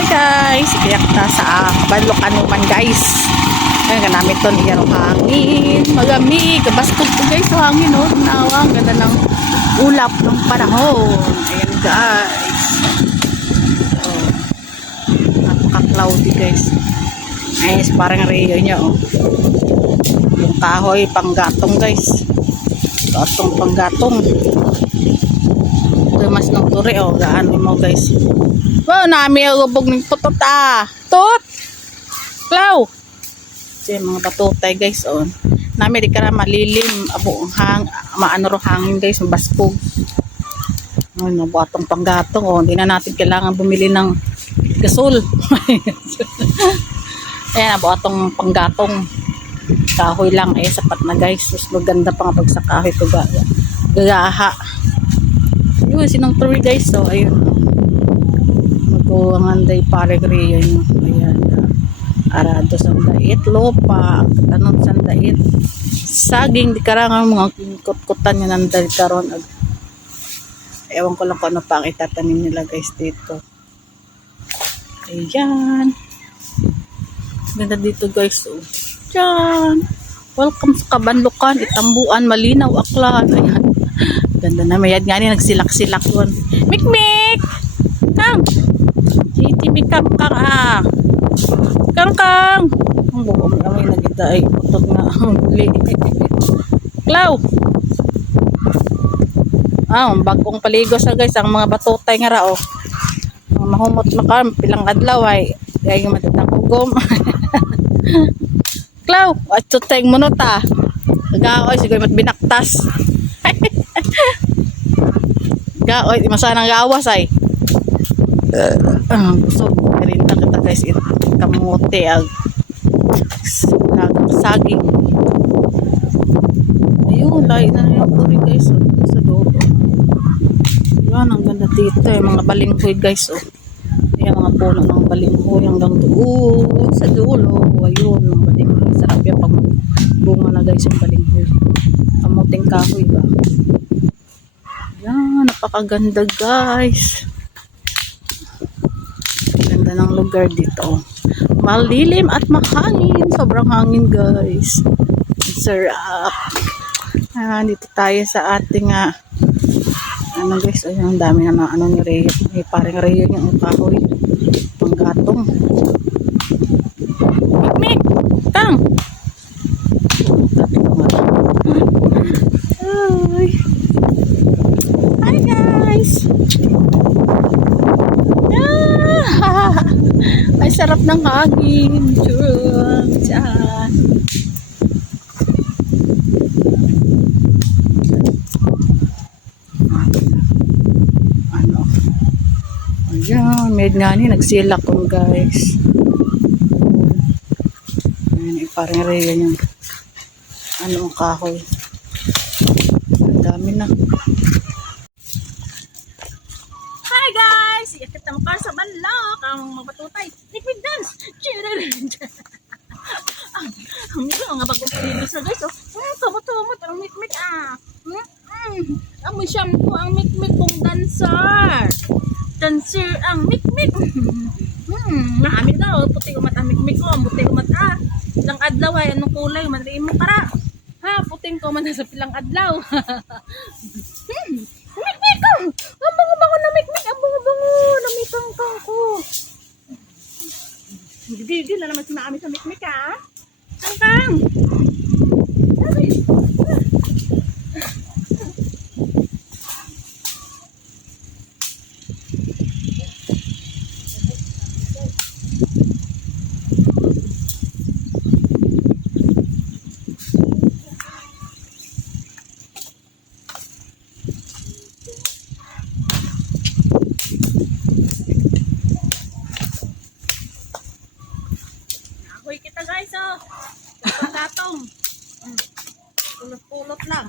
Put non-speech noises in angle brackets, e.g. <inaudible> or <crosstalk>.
Hi guys, ikiyak ta sa Banlok Anuman guys. Ngayon ka namin to niya hangin, magamig, kabaskog to guys, hangin no, nawa, ang ganda ng ulap ng panahon. Ayan guys. Oh, napaka-cloudy guys. Ayos, parang Rio niya oh. Yung kahoy, panggatong guys. Gatong panggatong. Tumas ng turi oh, gaano mo guys. Wow, nami ang ubog ng putot ah. Tot! Klaw! Kasi mga batutay guys oh. Nami di ka malilim. Abo ang hang, maano ro hangin guys, mabaspog. Ay, nabuatong panggatong oh. Hindi na natin kailangan bumili ng gasol. <laughs> Ayan, nabuatong panggatong. Kahoy lang eh, sapat na guys. Mas maganda pa nga pag sa kahoy ko gaga. Gagaha. Yun, sinong turi guys. So, ayun. Magkuhangan day pare kriyo yun. Ayan. ah, arado sandait. Lopa. Tanong sandait. Saging. Di karangan mga kutkutan ang dahil karon. Ewan ko lang kung ano pa ang itatanim nila guys dito. Ayan. Ganda dito guys. Oh. Diyan. Welcome sa Kabanlukan, Itambuan, Malinaw, Aklan. Ayan. Ganda na. Mayad nga ni nagsilak-silak doon. Mikmik! Kang! GTV kang kang ah. Kang kang! Ang buong namin nagita ay putot nga ang huli. Klaw! Ah, bagong paligo sa guys. Ang mga batutay nga ra oh. Ang mahumot na ka, pilang adlaw ay. Yung matatang ugom. Klaw! <laughs> At tutay mo no ta. Gaoy, siguro mat binaktas. Gaoy, masanang gawas ay. Ah, so, rin na kita guys, it, kamote, ag, ag- saging. Ayun, lahi na na yung turi guys, oh, sa loob. oh. Yan, ang ganda dito, eh, mga balinghoy guys, oh. Ayan, mga puno ng balinghoy hanggang doon sa dulo. Ayun, mga balinghoy. Sarap yan pag bunga na guys yung balinghoy. Kamuting kahoy ba? Napakaganda guys. Ganda ng lugar dito. Malilim at mahangin. Sobrang hangin guys. Sarap. Ah, dito tayo sa ating ah, ano guys, ayun, ang dami na ano ni Ray. May parang Ray yung kahoy. Panggatong. Mikmik! Tang! Hi! Hi guys! Ah! Ay sarap ng hangin. Diyan. Ano? Ayan, made nga ni, nagsilak ko guys. Ayan, parang rin yung ano ang kahoy. Ang dami na. Hi guys! Iakit ang car sa banlak. Ang mapatutay. Liquid dance! ang ang mito, ang bagong pilido sa guys. Oh. Hmm, kamot-kamot. Ang mikmik ah. Hmm, hmm. May shampoo. Ang mikmik kong dancer. Dancer ang mikmik. Hmm, naamit daw. Puti umat ang mikmik ko. Puti umat ah. Ilang adlaw ay anong kulay. Madali mo para. Ha, puting ko man sa pilang adlaw. <laughs> hmm, mikmik ko. Ang bango-bango na mikmik. Ang bango-bango na mikang-kang ko. Gigil na naman si Maami sa mikmik ha. Kang-kang. Ahoy kita guys oh. Pagkatong. Mm. Pulot-pulot lang.